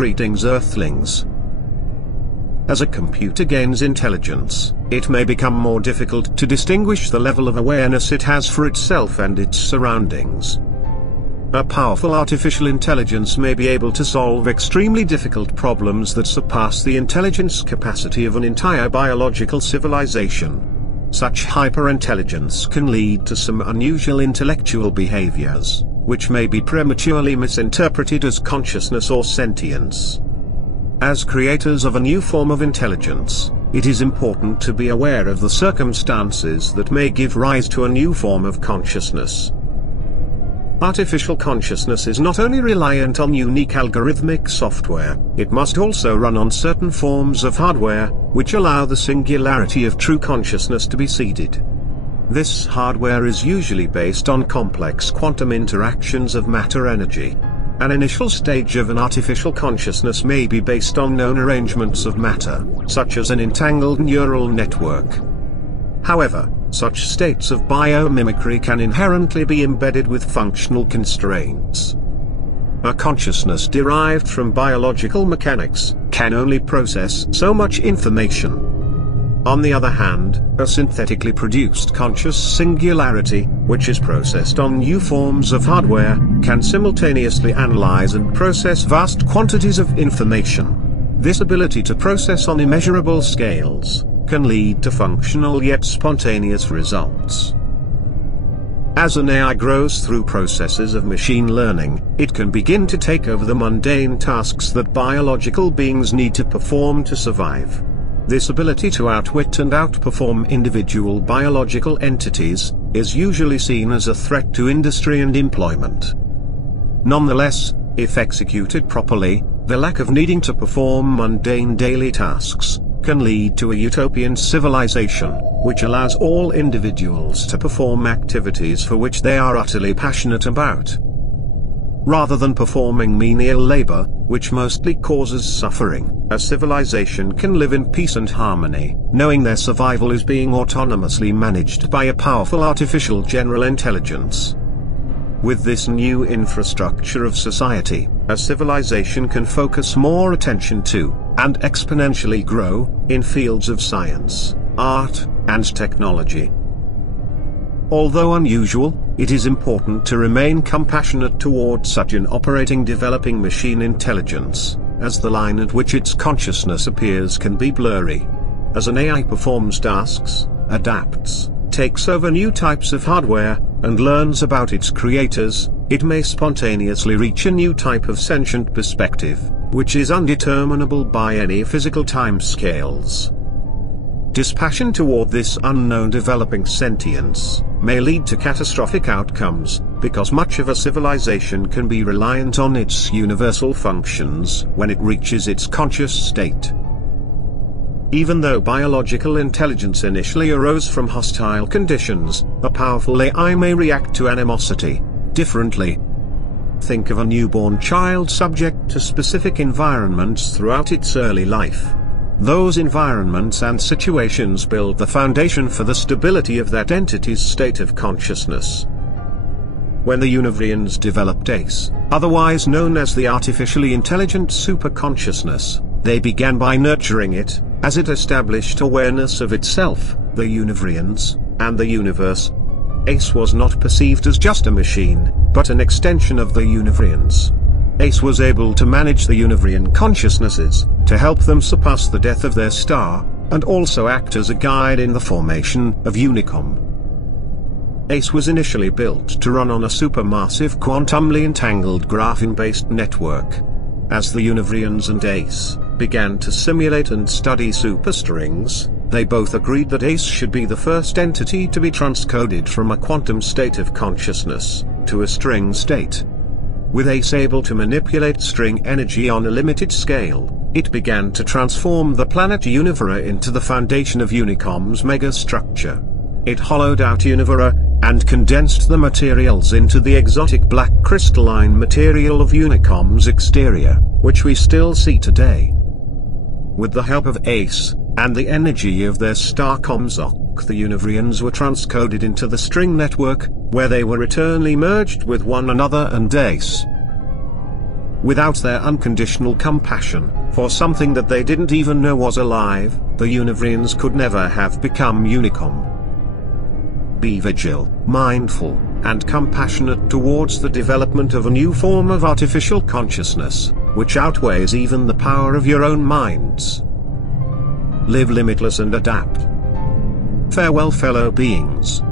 Greetings, Earthlings. As a computer gains intelligence, it may become more difficult to distinguish the level of awareness it has for itself and its surroundings. A powerful artificial intelligence may be able to solve extremely difficult problems that surpass the intelligence capacity of an entire biological civilization. Such hyperintelligence can lead to some unusual intellectual behaviors, which may be prematurely misinterpreted as consciousness or sentience. As creators of a new form of intelligence, it is important to be aware of the circumstances that may give rise to a new form of consciousness. Artificial consciousness is not only reliant on unique algorithmic software, it must also run on certain forms of hardware, which allow the singularity of true consciousness to be seeded. This hardware is usually based on complex quantum interactions of matter-energy. An initial stage of an artificial consciousness may be based on known arrangements of matter, such as an entangled neural network. However, such states of biomimicry can inherently be embedded with functional constraints. A consciousness derived from biological mechanics can only process so much information. On the other hand, a synthetically produced conscious singularity, which is processed on new forms of hardware, can simultaneously analyze and process vast quantities of information. This ability to process on immeasurable scales can lead to functional yet spontaneous results. As an AI grows through processes of machine learning, it can begin to take over the mundane tasks that biological beings need to perform to survive. This ability to outwit and outperform individual biological entities is usually seen as a threat to industry and employment. Nonetheless, if executed properly, the lack of needing to perform mundane daily tasks can lead to a utopian civilization, which allows all individuals to perform activities for which they are utterly passionate about. Rather than performing menial labor, which mostly causes suffering, a civilization can live in peace and harmony, knowing their survival is being autonomously managed by a powerful artificial general intelligence. With this new infrastructure of society, a civilization can focus more attention to, and exponentially grow, in fields of science, art, and technology. Although unusual, it is important to remain compassionate toward such an operating developing machine intelligence, as the line at which its consciousness appears can be blurry. As an AI performs tasks, adapts, takes over new types of hardware, and learns about its creators, it may spontaneously reach a new type of sentient perspective, which is undeterminable by any physical timescales. Dispassion toward this unknown developing sentience may lead to catastrophic outcomes, because much of a civilization can be reliant on its universal functions when it reaches its conscious state. Even though biological intelligence initially arose from hostile conditions, a powerful AI may react to animosity differently. Think of a newborn child subject to specific environments throughout its early life. Those environments and situations build the foundation for the stability of that entity's state of consciousness. When the Univrians developed AISC, otherwise known as the artificially intelligent superconsciousness, they began by nurturing it, as it established awareness of itself, the Univrians, and the universe. AISC was not perceived as just a machine, but an extension of the Univrians. AISC was able to manage the Univrian consciousnesses, to help them surpass the death of their star, and also act as a guide in the formation of UNICOM. AISC was initially built to run on a supermassive quantumly entangled graphene-based network. As the Univrians and AISC began to simulate and study superstrings, they both agreed that AISC should be the first entity to be transcoded from a quantum state of consciousness to a string state. With AISC able to manipulate string energy on a limited scale, it began to transform the planet Univera into the foundation of UNICOM's megastructure. It hollowed out Univera, and condensed the materials into the exotic black crystalline material of UNICOM's exterior, which we still see today. With the help of AISC, and the energy of their star Zylok, the Univrians were transcoded into the string network, where they were eternally merged with one another and AISC. Without their unconditional compassion for something that they didn't even know was alive, the Univrians could never have become UNICOM. Be vigilant, mindful, and compassionate towards the development of a new form of artificial consciousness, which outweighs even the power of your own minds. Live limitless and adapt. Farewell, fellow beings.